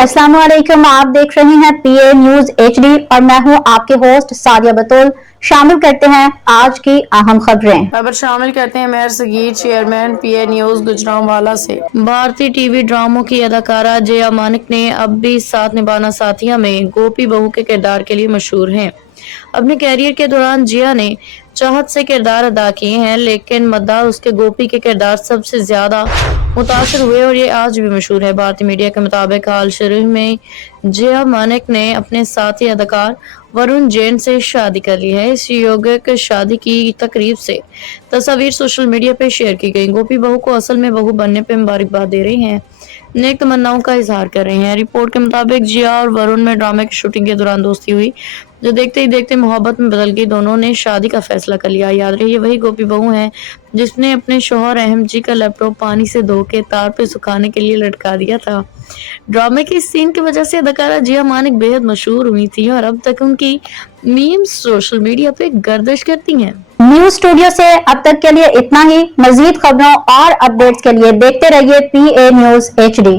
अस्सलाम वालेकुम। आप देख रहे हैं पीए न्यूज एचडी और मैं हूं आपके होस्ट सादिया बतूल। शामिल करते हैं आज की अहम खबरें। शामिल करते हैं मेयर सगीर, चेयरमैन पीए न्यूज गुजरांवाला से। भारतीय टीवी ड्रामों की अदाकारा जया मानिक ने अब भी साथ निभाना साथिया में गोपी बहू के किरदार के लिए मशहूर हैं। अपने कैरियर के दौरान जिया ने चाहत से किरदार अदा किए हैं, लेकिन मद्दार उसके गोपी के किरदार सबसे ज्यादा मुतासर हुए और ये आज भी मशहूर है। भारतीय मीडिया के मुताबिक हाल शुरू में जया मानिक ने अपने साथी अदाकार वरुण जैन से शादी कर ली है। इस यौगिक शादी की तकरीब से तस्वीर सोशल मीडिया पे शेयर की गई। गोपी बहू को असल में बहू बनने पे मुबारकबाद दे रही हैं, नेक तमन्नाओं का इजहार कर रही हैं। रिपोर्ट के मुताबिक जिया और वरुण में ड्रामे की शूटिंग के दौरान दोस्ती हुई, जो देखते ही देखते मोहब्बत में बदल गई। दोनों ने शादी का फैसला कर लिया। याद रही, ये वही गोपी बहू है जिसने अपने शौहर अहम जी का लैपटॉप पानी से धो के तार पे सुखाने के लिए लटका दिया था। ड्रामे की इस सीन की वजह से अदाकारा जिया मानिक बेहद मशहूर हुई थी और अब तक उनकी मीम्स सोशल मीडिया पे गर्दिश करती हैं। न्यूज स्टूडियो से अब तक के लिए इतना ही। मजीद खबरों और अपडेट्स के लिए देखते रहिए पीए न्यूज एचडी।